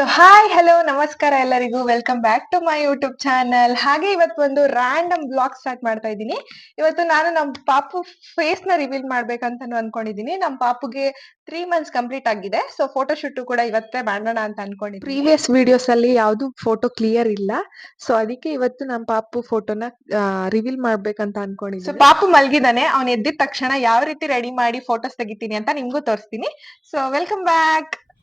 So hi hello ನಮಸ್ಕಾರ ಎಲ್ಲರಿಗೂ. Welcome back to my YouTube channel ಹಾಗೆ ಇವತ್ತು ಒಂದು ರ್ಯಾಂಡಮ್ ಬ್ಲಾಗ್ ಸ್ಟಾರ್ಟ್ ಮಾಡ್ತಾ ಇದ್ದೀನಿ. ಇವತ್ತು ನಾನು ನಮ್ಮ ಪಾಪು ಫೇಸ್ನ ರಿವೀಲ್ ಮಾಡ್ಬೇಕಂತ ಅನ್ಕೊಂಡಿದ್ದೀನಿ. ನಮ್ಮ ಪಾಪುಗೆ ತ್ರೀ ಮಂತ್ಸ್ ಕಂಪ್ಲೀಟ್ ಆಗಿದೆ. ಸೊ ಫೋಟೋ ಶೂಟ್ ಕೂಡ ಇವತ್ತೇ ಮಾಡೋಣ ಅಂತ ಅನ್ಕೊಂಡಿದ್ದೀನಿ. ಪ್ರೀವಿಯಸ್ ವಿಡಿಯೋಸ್ ಅಲ್ಲಿ ಯಾವ್ದು ಫೋಟೋ ಕ್ಲಿಯರ್ ಇಲ್ಲ. ಸೊ ಅದಕ್ಕೆ ಇವತ್ತು ನಮ್ಮ ಪಾಪು ಫೋಟೋನ ರಿವೀಲ್ ಮಾಡ್ಬೇಕಂತ ಅನ್ಕೊಂಡಿದ್ದೀನಿ. ಸೊ ಪಾಪು ಮಲ್ಗಿದಾನೆ. ಅವ್ನ್ ಎದ್ದಿದ ತಕ್ಷಣ ಯಾವ ರೀತಿ ರೆಡಿ ಮಾಡಿ ಫೋಟೋಸ್ ತೆಗಿತೀನಿ ಅಂತ ನಿಮ್ಗೂ ತೋರಿಸ್ತೀನಿ. ಸೊ ವೆಲ್ಕಮ್ ಬ್ಯಾಕ್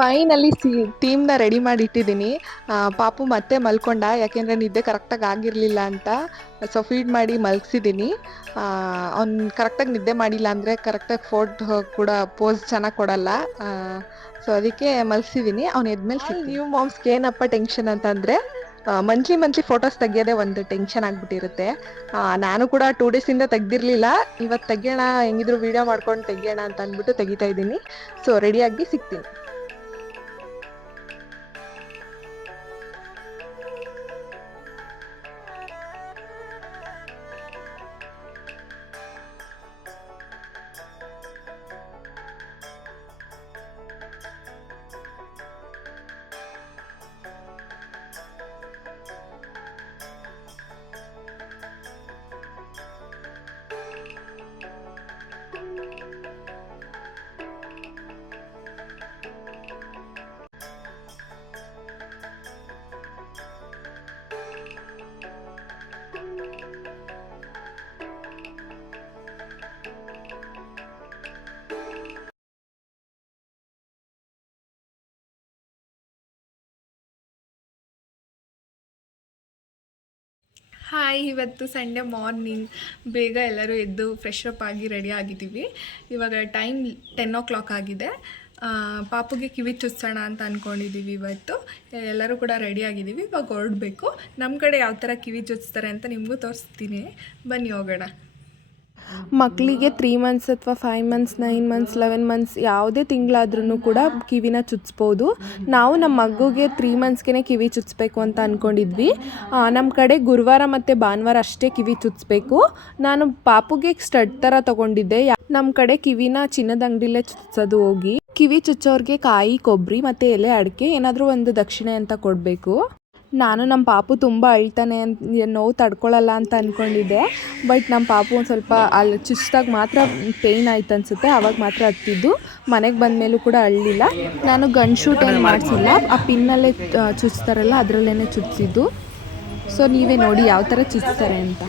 ಫೈನಲಿ ಸಿ ಟೀಮ್ನ ರೆಡಿ ಮಾಡಿ ಇಟ್ಟಿದ್ದೀನಿ ಪಾಪು ಮತ್ತೆ ಮಲ್ಕೊಂಡ ಯಾಕೆಂದರೆ ನಿದ್ದೆ ಕರೆಕ್ಟಾಗಿ ಆಗಿರಲಿಲ್ಲ ಅಂತ. ಸೊ ಫೀಡ್ ಮಾಡಿ ಮಲಗಿಸಿದ್ದೀನಿ. ಅವ್ನು ಕರೆಕ್ಟಾಗಿ ನಿದ್ದೆ ಮಾಡಿಲ್ಲ ಅಂದರೆ ಕರೆಕ್ಟಾಗಿ ಫೋಟೋ ಕೂಡ ಪೋಸ್ ಚೆನ್ನಾಗಿ ಕೊಡಲ್ಲ. ಸೊ ಅದಕ್ಕೆ ಮಲಗಿಸಿದ್ದೀನಿ. ಅವ್ನು ಎದ್ಮೇಲೆ ನ್ಯೂ ಮಾಮ್ಸ್ಗೆ ಏನಪ್ಪ ಟೆನ್ಷನ್ ಅಂತಂದರೆ ಮಂತ್ಲಿ ಮಂತ್ಲಿ ಫೋಟೋಸ್ ತೆಗಿಯೋದೇ ಒಂದು ಟೆನ್ಷನ್ ಆಗಿಬಿಟ್ಟಿರುತ್ತೆ. ನಾನು ಕೂಡ ಟೂ ಡೇಸಿಂದ ತೆಗ್ದಿರ್ಲಿಲ್ಲ. ಇವತ್ತು ತೆಗಿಯೋಣ ಹೆಂಗಿದ್ರು ವೀಡಿಯೋ ಮಾಡ್ಕೊಂಡು ತೆಗಿಯೋಣ ಅಂತ ಅಂದ್ಬಿಟ್ಟು ತೆಗಿತಾ ಇದ್ದೀನಿ. ಸೊ ರೆಡಿಯಾಗಿ ಸಿಗ್ತೀನಿ. ಹಾಯ್ ಇವತ್ತು ಸಂಡೇ ಮಾರ್ನಿಂಗ್ ಬೇಗ ಎಲ್ಲರೂ ಎದ್ದು ಫ್ರೆಶ್ ಅಪ್ ಆಗಿ ರೆಡಿ ಆಗಿದ್ದೀವಿ. ಇವಾಗ ಟೈಮ್ ಟೆನ್ ಓ ಕ್ಲಾಕ್ ಆಗಿದೆ ಪಾಪುಗೆ ಕಿವಿ ಚುಚ್ಚೋಣ ಅಂತ ಅಂದ್ಕೊಂಡಿದ್ದೀವಿ ಇವತ್ತು. ಎಲ್ಲರೂ ಕೂಡ ರೆಡಿ ಆಗಿದ್ದೀವಿ. ಇವಾಗ ಹೊರಡಬೇಕು. ನಮ್ಮ ಕಡೆ ಯಾವ ಥರ ಕಿವಿ ಚುಚ್ತಾರೆ ಅಂತ ನಿಮಗೂ ತೋರಿಸ್ತೀನಿ. ಬನ್ನಿ ಹೋಗೋಣ. ಮಕ್ಕಳಿಗೆ ತ್ರೀ ಮಂತ್ಸ್ ಅಥವಾ five months nine months eleven months ಯಾವುದೇ ತಿಂಗಳಾದ್ರೂ ಕೂಡ ಕಿವಿನ ಚುಚ್ಬೋದು. ನಾವು ನಮ್ಮ ಮಗುಗೆ ತ್ರೀ ಮಂತ್ಸ್ಗೆ ಕಿವಿ ಚುಚ್ಚಬೇಕು ಅಂತ ಅಂದ್ಕೊಂಡಿದ್ವಿ ನಮ್ಮ ಕಡೆ ಗುರುವಾರ ಮತ್ತು ಭಾನುವಾರ ಅಷ್ಟೇ ಕಿವಿ ಚುಚ್ಚಬೇಕು ನಾನು ಪಾಪುಗೆ ಸ್ಟಡ್ ಥರ ತೊಗೊಂಡಿದ್ದೆ. ನಮ್ಮ ಕಡೆ ಕಿವಿನ ಚಿನ್ನದ ಅಂಗಡಿಲೇ ಚುಚ್ಚೋದು ಹೋಗಿ, ಕಿವಿ ಚುಚ್ಚೋರಿಗೆ ಕಾಯಿ ಕೊಬ್ಬರಿ ಮತ್ತು ಎಲೆ, ಅಡಿಕೆ ಏನಾದರೂ ಒಂದು ದಕ್ಷಿಣೆ ಅಂತ ಕೊಡಬೇಕು. ನಾನು ನಮ್ಮ ಪಾಪು ತುಂಬ ಅಳ್ತಾನೆ ಅಂತ ನೋವು ತಡ್ಕೊಳ್ಳಲ್ಲ ಅಂತ ಅಂದ್ಕೊಂಡಿದ್ದೆ ಬಟ್ ನಮ್ಮ ಪಾಪು ಒಂದು ಸ್ವಲ್ಪ ಅಲ್ಲಿ ಚುಚ್ಚಿದಾಗ ಮಾತ್ರ ಪೇಯ್ನ್ ಆಯ್ತು ಅನಿಸುತ್ತೆ. ಆವಾಗ ಮಾತ್ರ ಹತ್ತಿದ್ದು. ಮನೆಗೆ ಬಂದ ಮೇಲೂ ಕೂಡ ಅಳ್ಳಿಲ್ಲ. ನಾನು ಗನ್ ಶೂಟ್ ಏನು ಮಾಡಿಸಿಲ್ಲ. ಆ ಪಿನ್ನಲ್ಲೇ ಚುಚ್ತಾರಲ್ಲ ಅದರಲ್ಲೇ ಚುಚ್ಚಿದ್ದು ಸೊ ನೀವೇ ನೋಡಿ ಯಾವ ಥರ ಚುಚ್ತಾರೆ ಅಂತ.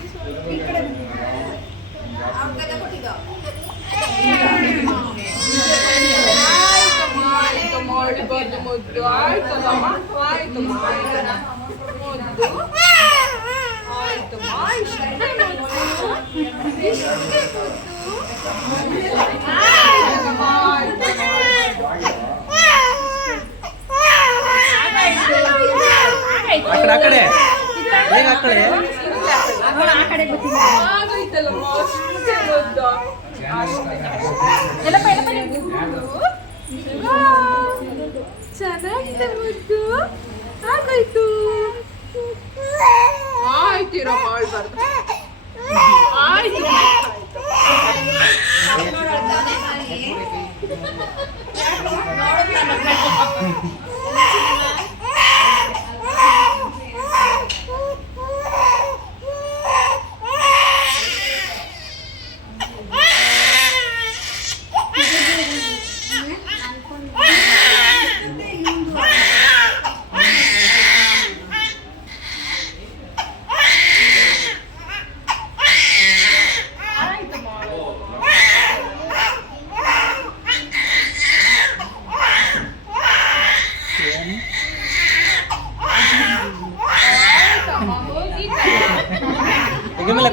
ಆ ಕಡೆ ಆ ಕಡೆ ಬೇಗ ಆ ಕಡೆ ಚೆನ್ನಾಗಿದೆ ಮುದ್ದು. ਮੇਰਾ ਮਾਲ ਵਰਤ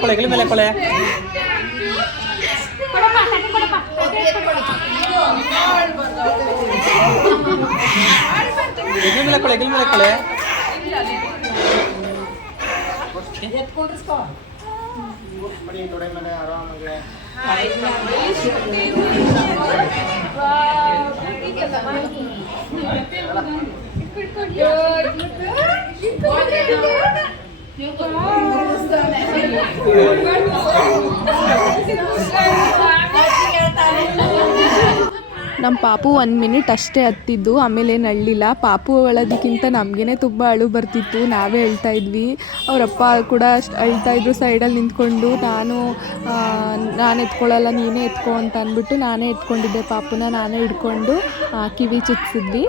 ಹಾಕೊಳ್ಳೆ ಹೆಗಲ ಮೇಲೆ ಹಾಕೊಳ್ಳೆ ಹೆಗಲ ಮೇಲೆ ಹಾಕೊಳ್ಳಿ ಹೆಗಲ ಮೇಲೆ ಹಾಕೊಳ್ಳಿ ನಮ್ಮ ಪಾಪು ಒಂದು ಮಿನಿಟ್ ಅಷ್ಟೇ ಹತ್ತಿದ್ದು, ಆಮೇಲೆ ಏನು ಅಳ್ಳಿಲ್ಲ. ಪಾಪು ಅಳೋದಕ್ಕಿಂತ ನಮಗೇ ತುಂಬ ಅಳು ಬರ್ತಿತ್ತು, ನಾವೇ ಅಳ್ತಾ ಇದ್ವಿ. ಅವರಪ್ಪ ಕೂಡ ಅಳ್ತಾ ಇದ್ರು ಸೈಡಲ್ಲಿ ನಿಂತ್ಕೊಂಡು, ನಾನು ನಾನು ಎತ್ಕೊಳ್ಳಲ್ಲ, ನೀನೇ ಎತ್ಕೊ ಅಂತ ಅಂದ್ಬಿಟ್ಟು ನಾನೇ ಎತ್ಕೊಂಡಿದ್ದೆ ಪಾಪುನ, ನಾನೇ ಹಿಡ್ಕೊಂಡು ಕಿವಿ ಚುಚ್ಚಿದ್ವಿ.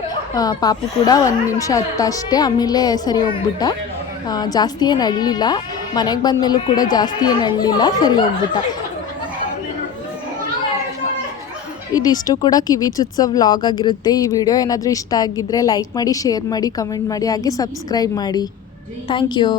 ಪಾಪು ಕೂಡ ಒಂದು ನಿಮಿಷ ಹತ್ತ ಅಷ್ಟೇ, ಆಮೇಲೆ ಸರಿ ಹೋಗ್ಬಿಟ್ಟ. ಜಾಸ್ತಿ ಏನು ಅಳ್ಳಿಲ್ಲ. ಮನೆಗೆ ಬಂದಮೇಲೂ ಕೂಡ ಜಾಸ್ತಿ ಏನು ಅಳ್ಳಿಲ್ಲ, ಸರಿ ಹೋಗ್ಬಿಟ್ಟ. ಇದಿಷ್ಟು ಕೂಡ ಕಿವಿ ಚುಚ್ಚೋ ವ್ಲಾಗ್ ಆಗಿರುತ್ತೆ. ಈ ವಿಡಿಯೋ ಏನಾದರೂ ಇಷ್ಟ ಆಗಿದ್ದರೆ ಲೈಕ್ ಮಾಡಿ, ಶೇರ್ ಮಾಡಿ, ಕಮೆಂಟ್ ಮಾಡಿ, ಹಾಗೆ ಸಬ್ಸ್ಕ್ರೈಬ್ ಮಾಡಿ. Thank you.